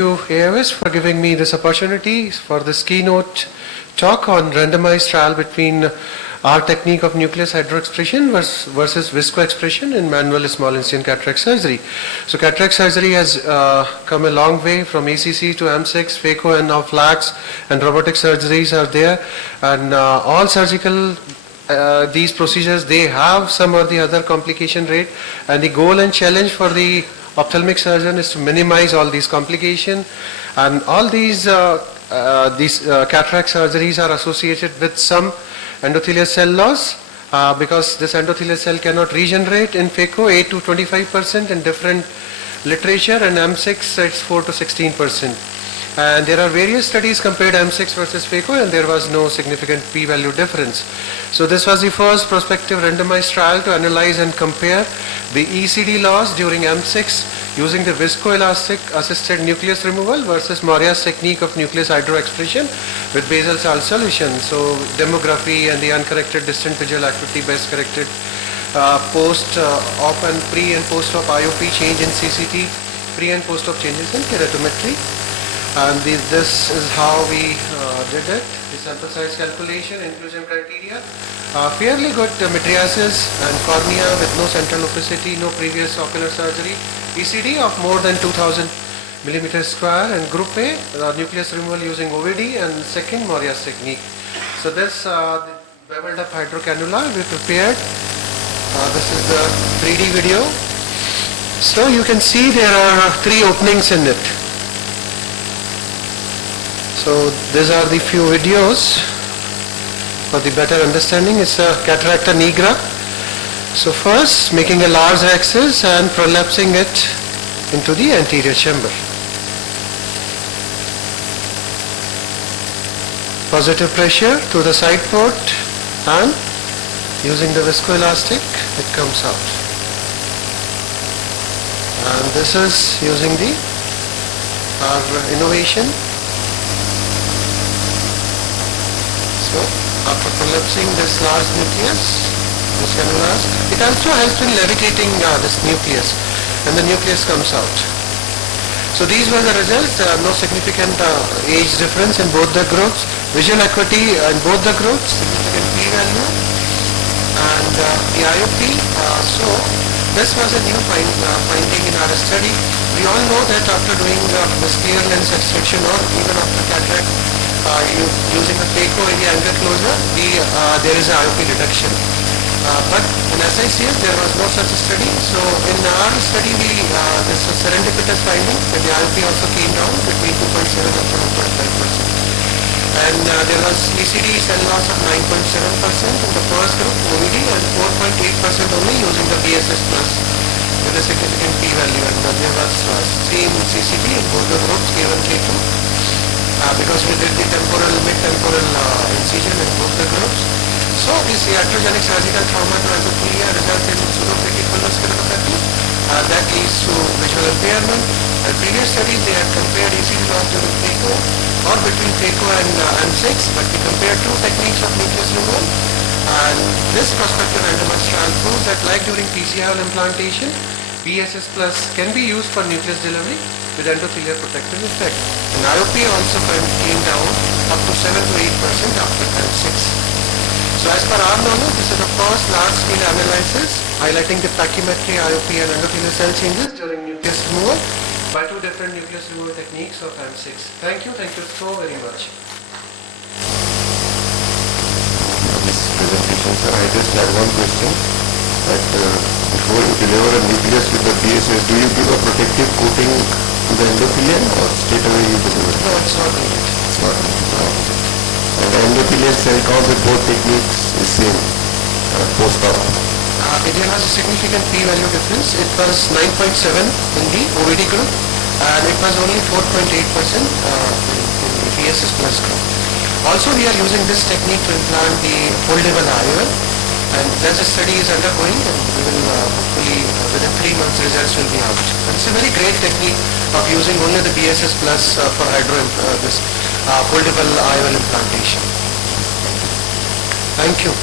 you, AIOS, for giving me this opportunity for this keynote talk on randomized trial between our technique of nucleus hydroexpression versus viscoexpression in manual small incision cataract surgery. So cataract surgery has come a long way from ACC to M6, phaco and now flax, and robotic surgeries are there, and all surgical these procedures, they have some or the other complication rate, and the goal and challenge for the ophthalmic surgeon is to minimize all these complications, and all these cataract surgeries are associated with some endothelial cell loss because this endothelial cell cannot regenerate in phaco 8 to 25% in different literature, and M6 it's 4 to 16%. And there are various studies compared M6 versus phaco, and there was no significant p-value difference. So this was the first prospective randomized trial to analyze and compare the ECD loss during M6 using the viscoelastic assisted nucleus removal versus Morya's technique of nucleus hydroexpression with basal salt solution. So demography and the uncorrected distant visual acuity best corrected post-op and pre and post-op IOP change in CCT, pre and post-op changes in keratometry. And this is how we did it. The sample size calculation, inclusion criteria, fairly good mydriasis and cornea with no central opacity, no previous ocular surgery, ECD of more than 2000 millimeters square, and group A, nucleus removal using OVD, and second Morya's technique. So this beveled up hydrocannula we prepared. This is the 3D video. So you can see there are 3 openings in it. So these are the few videos for the better understanding. It's a cataracta nigra. So first, making a large axis and prolapsing it into the anterior chamber. Positive pressure to the side port, and using the viscoelastic, it comes out. And this is using the our innovation. So after prolapsing this large nucleus, this cannulas, it also helps in levitating this nucleus, and the nucleus comes out. So these were the results. No significant age difference in both the groups, visual acuity in both the groups, significant p-value, and the IOP. So this was a new finding in our study. We all know that after doing muscular lens extraction or even after cataract, using the phaco in the angle closure, there is a IOP reduction. But in SICS there was no such study. So in our study, this was serendipitous finding that the IOP also came down between 2.7 and 7.5%. And there was ECD cell loss of 9.7% in the first group, OVD, and 4.8% only using the BSS plus with a significant p-value. And there was same CCT in both the groups, K1, K2. Because we did the temporal, mid-temporal incision in both the groups. So this iatrogenic surgical trauma to endothelia results in pseudoplakic bullous keratopathy. That leads to visual impairment. In previous studies they had compared ECD loss during phaco or between phaco and M6, but we compared 2 techniques of nucleus removal. And this prospective randomized trial proves that like during PCIOL implantation, BSS plus can be used for nucleus delivery with endothelial protective effect. And IOP also came down up to 7 to 8% after M6. So as per our knowledge, this is the first large-scale analysis highlighting the pachymetry, IOP and endothelial cell changes during nucleus removal by 2 different nucleus removal techniques of M6. Thank you so very much. This presentation, sir, I just had one question. That before you deliver a nucleus with the BSS, do you give a protective coating to the endothelium or straight away you deliver? No, it's not needed. It's not needed. And the endothelial cell count with both techniques is same post-op. There was a significant p-value difference. It was 9.7 in the OVD group, and it was only 4.8% in the BSS plus group. Also, we are using this technique to implant the foldable IOL, and that study is undergoing, and we will hopefully within 3 months results will be out. And it's a very great technique of using only the BSS plus for this foldable IOL implantation. Thank you.